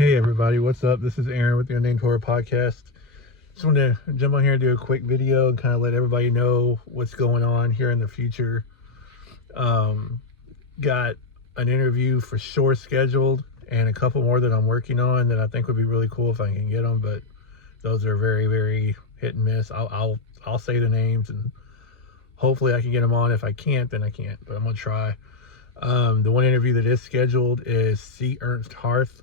Hey everybody, what's up? This is Aaron with the Unnamed Horror Podcast. Just wanted to jump on here and do a quick video and kind of let everybody know what's going on here in the future. Got an interview for sure scheduled and a couple more that I'm working on that I think would be really cool if I can get them, but those are very, very hit and miss. I'll say the names and hopefully I can get them on. If I can't, then I can't, but I'm gonna try. The one interview that is scheduled is C. Ernst Harth,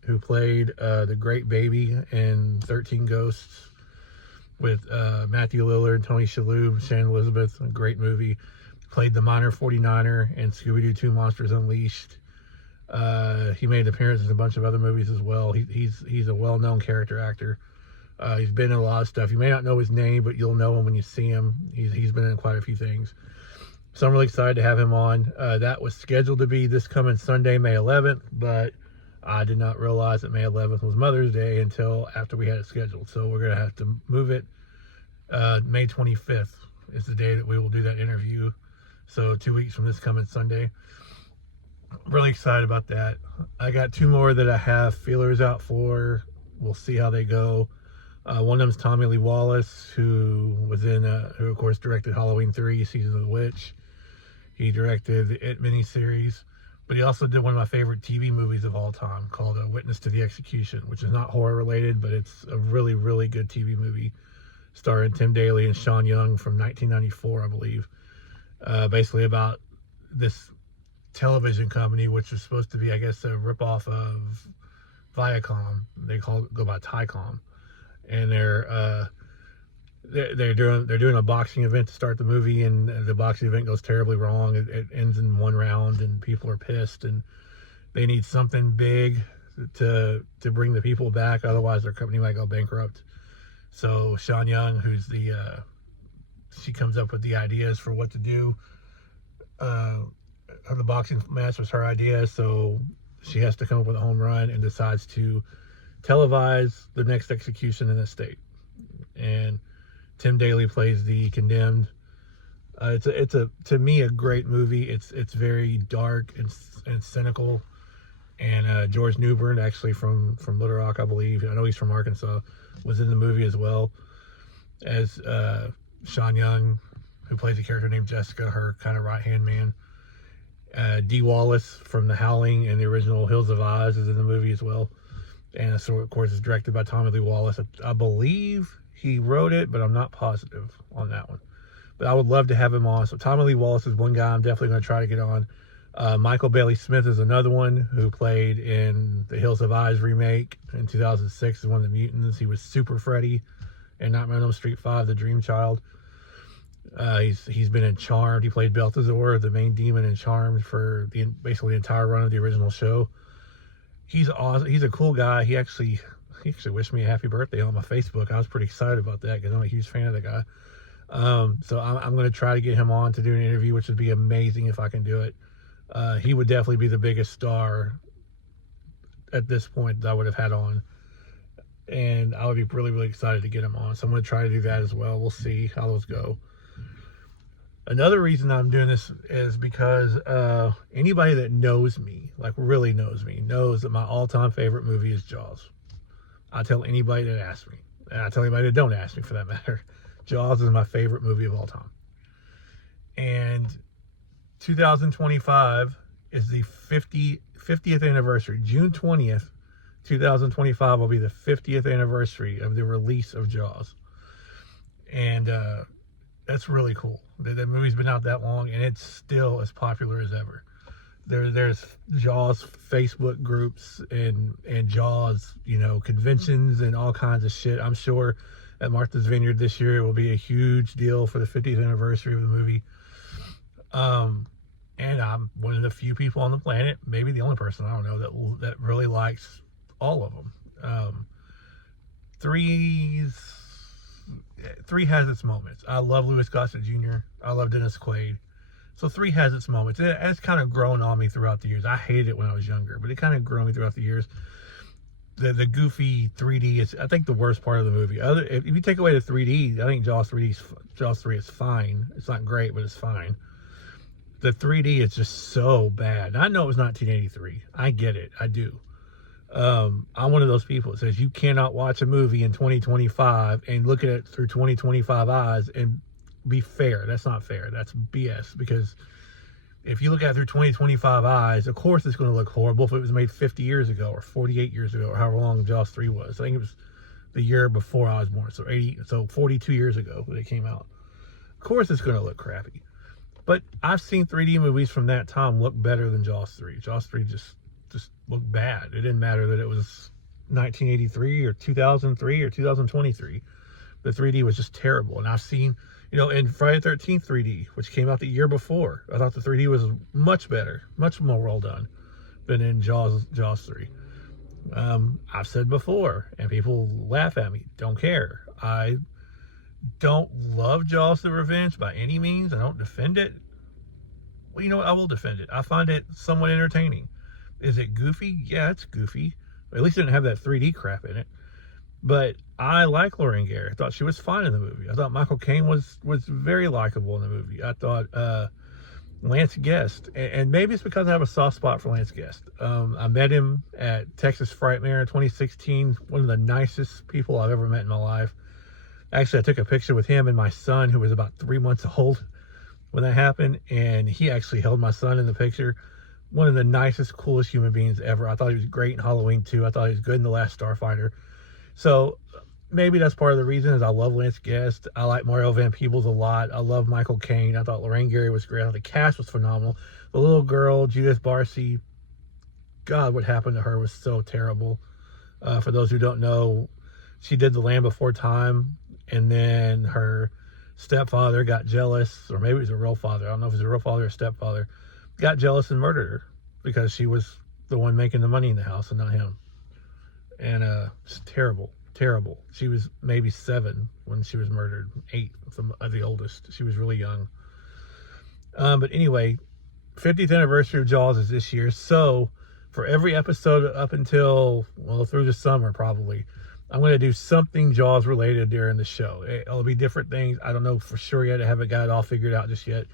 who played the Great Baby in 13 Ghosts with Matthew Lillard, Tony Shalhoub, Shannon Elizabeth. A great movie. Played the minor 49er in Scooby-Doo 2 Monsters Unleashed. He made appearances in a bunch of other movies as well. He's a well-known character actor. He's been in a lot of stuff. You may not know his name, but you'll know him when you see him. He's been in quite a few things. So I'm really excited to have him on. That was scheduled to be this coming Sunday, May 11th, but I did not realize that May 11th was Mother's Day until after we had it scheduled. So we're going to have to move it. May 25th is the day that we will do that interview. So 2 weeks from this coming Sunday. I'm really excited about that. I got two more that I have feelers out for. We'll see how they go. One of them is Tommy Lee Wallace, who of course directed Halloween 3, Season of the Witch. He directed the It miniseries. But he also did one of my favorite TV movies of all time called Witness to the Execution, which is not horror related, but it's a really, really good TV movie starring Tim Daly and Sean Young from 1994, I believe. Basically about this television company, which is supposed to be, I guess, a ripoff of Viacom. They go by Tycom. And they're doing a boxing event to start the movie, and the boxing event goes terribly wrong. It ends in one round and people are pissed, and they need something big to bring the people back, otherwise their company might go bankrupt. So Sean Young, who's she comes up with the ideas for what to do. The boxing match was her idea, so she has to come up with a home run and decides to televise the next execution in the state. And Tim Daly plays the condemned. It's to me a great movie. It's very dark and cynical. And George Newbern, actually from Little Rock, I believe. I know he's from Arkansas. Was in the movie as well as Sean Young, who plays a character named Jessica, her kind of right hand man. Dee Wallace from The Howling and the original Hills of Oz is in the movie as well. And so, of course, it's directed by Tommy Lee Wallace. I believe he wrote it, but I'm not positive on that one. But I would love to have him on. So Tommy Lee Wallace is one guy I'm definitely going to try to get on. Michael Bailey Smith is another one who played in the Hills of Eyes remake in 2006 as one of the mutants. He was Super Freddy in Nightmare on Elm Street 5, the Dream Child. He's been in Charmed. He played Balthazar, the main demon in Charmed, for basically the entire run of the original show. He's awesome. He's a cool guy. He actually wished me a happy birthday on my Facebook. I was pretty excited about that because I'm a huge fan of the guy. So I'm going to try to get him on to do an interview, which would be amazing if I can do it. He would definitely be the biggest star at this point that I would have had on. And I would be really, really excited to get him on. So I'm going to try to do that as well. We'll see how those go. Another reason I'm doing this is because anybody that knows me, like really knows me, knows that my all-time favorite movie is Jaws. I tell anybody that asks me, and I tell anybody that don't ask me for that matter, Jaws is my favorite movie of all time. And 2025 is the 50th anniversary. June 20th, 2025 will be the 50th anniversary of the release of Jaws. And that's really cool. The movie's been out that long, and it's still as popular as ever. There's Jaws Facebook groups and Jaws, conventions and all kinds of shit. I'm sure at Martha's Vineyard this year it will be a huge deal for the 50th anniversary of the movie. And I'm one of the few people on the planet, maybe the only person, I don't know, that really likes all of them. Three has its moments. I love Louis Gossett Jr. I love Dennis Quaid. So 3 has its moments. It's kind of grown on me throughout the years. I hated it when I was younger, but it kind of grew on me throughout the years. The goofy 3D is, I think, the worst part of the movie. If you take away the 3D, I think Jaws 3 is fine. It's not great, but it's fine. The 3D is just so bad. And I know it was 1983. I get it. I do. I'm one of those people that says you cannot watch a movie in 2025 and look at it through 2025 eyes and be fair. That's not fair. That's BS, because if you look at it through 2025 eyes, of course it's going to look horrible if it was made 50 years ago or 48 years ago or however long Jaws 3 was. I think it was the year before I was born, so 42 years ago when it came out. Of course it's going to look crappy. But I've seen 3D movies from that time look better than Jaws 3. Jaws 3 just looked bad. It didn't matter that it was 1983 or 2003 or 2023. The 3D was just terrible. And I've seen, in Friday the 13th 3D, which came out the year before, I thought the 3D was much better, much more well done than in Jaws 3. I've said before, and people laugh at me, don't care. I don't love Jaws the Revenge by any means. I don't defend it. Well, you know what? I will defend it. I find it somewhat entertaining. Is it goofy? Yeah, it's goofy. At least it didn't have that 3D crap in it. But I like Lorraine Gary. I thought she was fine in the movie. I thought Michael Caine was very likable in the movie. I thought Lance Guest, and maybe it's because I have a soft spot for Lance Guest. I met him at Texas Frightmare in 2016. One of the nicest people I've ever met in my life. Actually, I took a picture with him and my son, who was about 3 months old when that happened, and he actually held my son in the picture. One of the nicest, coolest human beings ever. I thought he was great in Halloween 2. I thought he was good in The Last Starfighter. So maybe that's part of the reason, is I love Lance Guest. I like Mario Van Peebles a lot. I love Michael Caine. I thought Lorraine Gary was great. I thought the cast was phenomenal. The little girl, Judith Barcy, God, what happened to her was so terrible. For those who don't know, she did The Land Before Time, and then her stepfather got jealous, or maybe it was a real father. I don't know if it was a real father or stepfather. Got jealous and murdered her because she was the one making the money in the house and not him. And it's terrible. She was maybe 7 when she was murdered. 8, the oldest. She was really young. But anyway, 50th anniversary of Jaws is this year. So for every episode up until, through the summer probably, I'm going to do something Jaws related during the show. It'll be different things. I don't know for sure yet. I haven't got it all figured out just yet.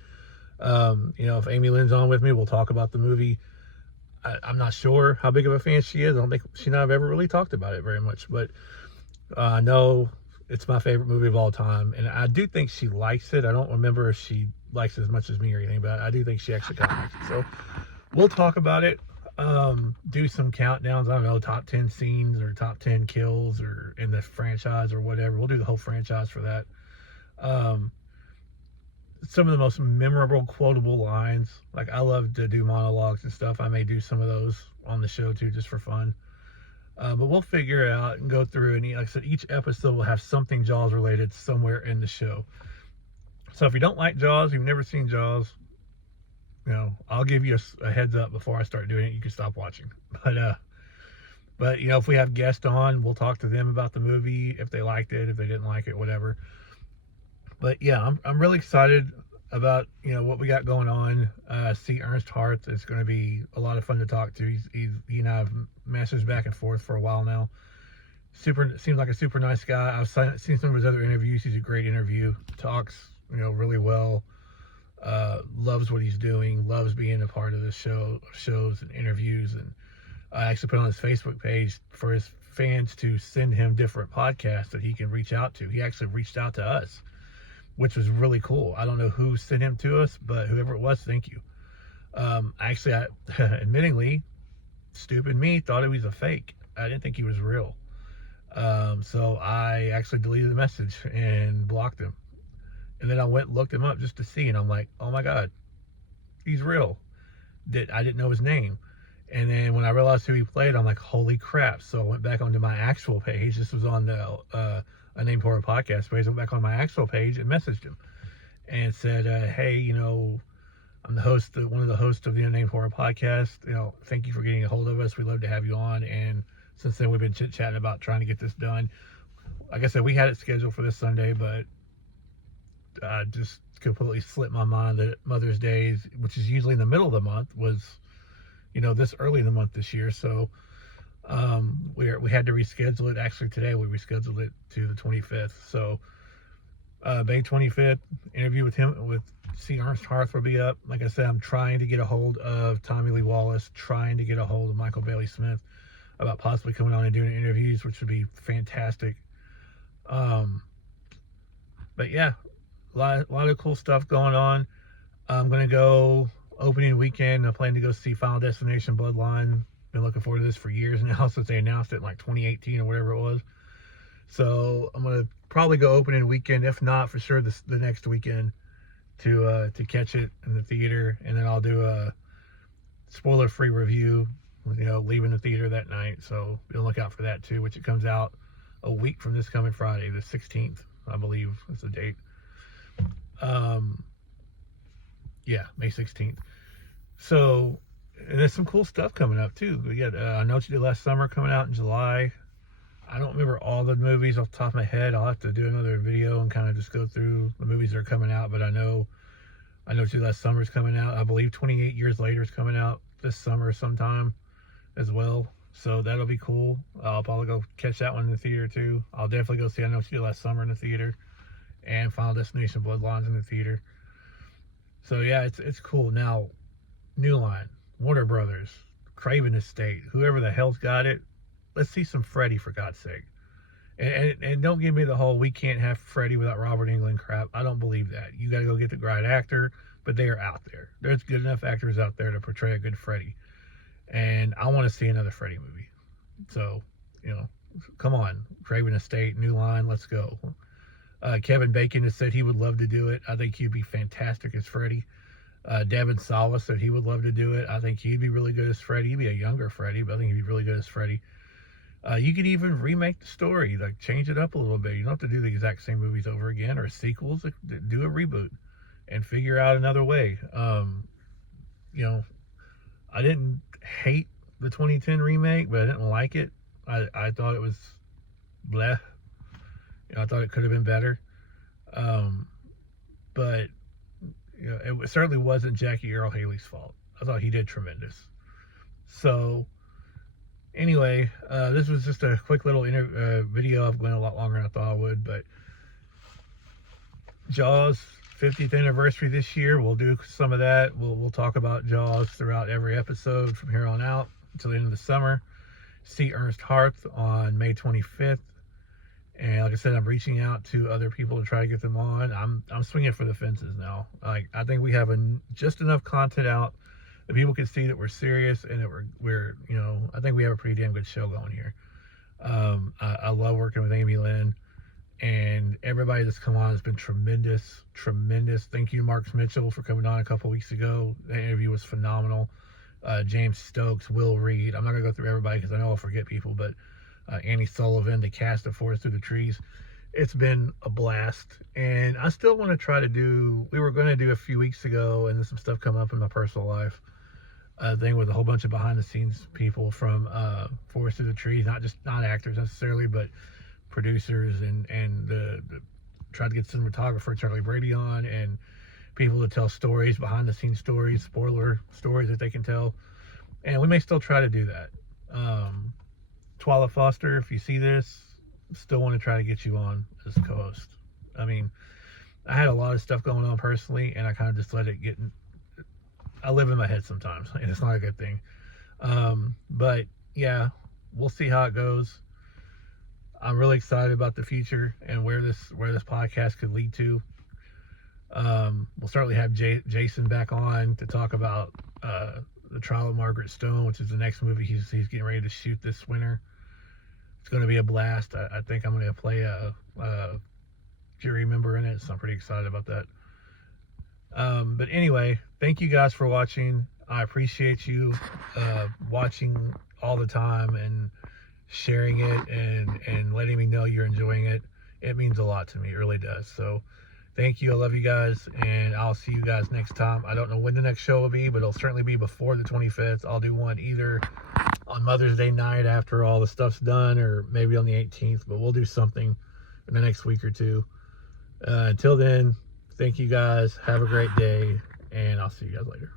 If Amy Lynn's on with me, we'll talk about the movie. I'm not sure how big of a fan she is. I don't think she and I have ever really talked about it very much, but I know it's my favorite movie of all time, and I do think she likes it. I don't remember if she likes it as much as me or anything, but I do think she actually kind of likes it. So we'll talk about it, do some countdowns. I don't know, top 10 scenes or top 10 kills or in the franchise or whatever. We'll do the whole franchise for that. Some of the most memorable quotable lines. Like, I love to do monologues and stuff. I may do some of those on the show too, just for fun. But we'll figure it out and go through. And like I said, each episode will have something Jaws related somewhere in the show. So if you don't like Jaws, you've never seen Jaws, I'll give you a heads up before I start doing it. You can stop watching. But if we have guests on, we'll talk to them about the movie, if they liked it, if they didn't like it, whatever. But yeah, I'm really excited about what we got going on. See Ernst Harth is going to be a lot of fun to talk to. He and I have messaged back and forth for a while now. Seems like a super nice guy. I've seen some of his other interviews. He's a great interview. Talks really well. Loves what he's doing. Loves being a part of the shows and interviews. And I actually put on his Facebook page for his fans to send him different podcasts that he can reach out to. He actually reached out to us, which was really cool. I don't know who sent him to us, but whoever it was, thank you. Actually, I admittingly, stupid me, thought he was a fake. I didn't think he was real. So I actually deleted the message and blocked him. And then I went and looked him up just to see, and I'm like, oh my God, he's real. I didn't know his name. And then when I realized who he played, I'm like, holy crap. So I went back onto my actual page. This was on the Unnamed Horror podcast page. I went back on my actual page and messaged him and said, hey, I'm one of the hosts of the Unnamed Horror podcast. Thank you for getting a hold of us. We'd love to have you on. And since then, we've been chit-chatting about trying to get this done. Like I said, we had it scheduled for this Sunday, but just completely slipped my mind that Mother's Day, which is usually in the middle of the month, was, this early in the month this year. So we had to reschedule it. Actually, today we rescheduled it to the 25th. So May 25th, interview with C. Ernst Harth will be up. Like I said, I'm trying to get a hold of Tommy Lee Wallace, trying to get a hold of Michael Bailey Smith. about possibly coming on and doing interviews, which would be fantastic. But yeah, a lot of cool stuff going on. I'm going to go opening weekend. I plan to go see Final Destination Bloodline. Been looking forward to this for years now since they announced it in like 2018 or whatever it was. So I'm going to probably go opening weekend, if not for sure the next weekend, to catch it in the theater. And then I'll do a spoiler-free review, leaving the theater that night. So be on the lookout for that too, which it comes out a week from this coming Friday, the 16th, I believe is the date. Yeah, May 16th. So, and there's some cool stuff coming up too. We got I Know What You Did Last Summer coming out in July. I don't remember all the movies off the top of my head. I'll have to do another video and kind of just go through the movies that are coming out. But I know What You Did Last Summer is coming out. I believe 28 Years Later is coming out this summer sometime as well. So that'll be cool. I'll probably go catch that one in the theater too. I'll definitely go see I Know What You Did Last Summer in the theater, and Final Destination Bloodlines in the theater. So yeah, it's cool. Now, New Line, Warner Brothers, Craven Estate, whoever the hell's got it, let's see some Freddy for God's sake. And don't give me the whole we can't have Freddy without Robert Englund crap. I don't believe that. You got to go get the right actor, but they are out there. There's good enough actors out there to portray a good Freddy. And I want to see another Freddy movie. So, come on, Craven Estate, New Line, let's go. Kevin Bacon has said he would love to do it. I think he'd be fantastic as Freddy. Devin Sawa said he would love to do it. I think he'd be really good as Freddy. He'd be a younger Freddy, but I think he'd be really good as Freddy. You could even remake the story, like change it up a little bit. You don't have to do the exact same movies over again or sequels. Do a reboot and figure out another way. I didn't hate the 2010 remake, but I didn't like it. I thought it was bleh. I thought it could have been better. But it certainly wasn't Jackie Earle Haley's fault. I thought he did tremendous. So anyway, this was just a quick little video. I've went a lot longer than I thought I would, but Jaws 50th anniversary this year. We'll do some of that. We'll talk about Jaws throughout every episode from here on out until the end of the summer. See Ernest Harth on May 25th. And like I said, I'm reaching out to other people to try to get them on. I'm swinging for the fences now. I think we have just enough content out that people can see that we're serious and that we're I think we have a pretty damn good show going here. I love working with Amy Lynn, and everybody that's come on has been tremendous. Thank you, Mark Mitchell, for coming on a couple weeks ago. The interview was phenomenal. James Stokes, Will Reed. I'm not gonna go through everybody because I know I'll forget people, but Annie Sullivan, the cast of Forest Through the Trees. It's been a blast, and I still want to try to do. We were going to do a few weeks ago, and then some stuff come up in my personal life. Thing with a whole bunch of behind-the-scenes people from Forest Through the Trees, not actors necessarily, but producers and tried to get cinematographer Charlie Brady on, and people to tell stories, behind-the-scenes stories, spoiler stories that they can tell, and we may still try to do that. Twala Foster, if you see this, still want to try to get you on as co-host. I mean, I had a lot of stuff going on personally, and I kind of just let it get I live in my head sometimes, and it's not a good thing. But yeah, we'll see how it goes. I'm really excited about the future and where this podcast could lead to. We'll certainly have Jason back on to talk about the Trial of Margaret Stone, which is the next movie he's getting ready to shoot this winter. It's going to be a blast. I think I'm going to play a jury member in it, so I'm pretty excited about that. But anyway, thank you guys for watching. I appreciate you watching all the time and sharing it and letting me know you're enjoying it. It means a lot to me. It really does. So thank you. I love you guys, and I'll see you guys next time. I don't know when the next show will be, but it'll certainly be before the 25th. I'll do one either on Mother's Day night after all the stuff's done, or maybe on the 18th, but we'll do something in the next week or two. Until then, thank you guys. Have a great day, and I'll see you guys later.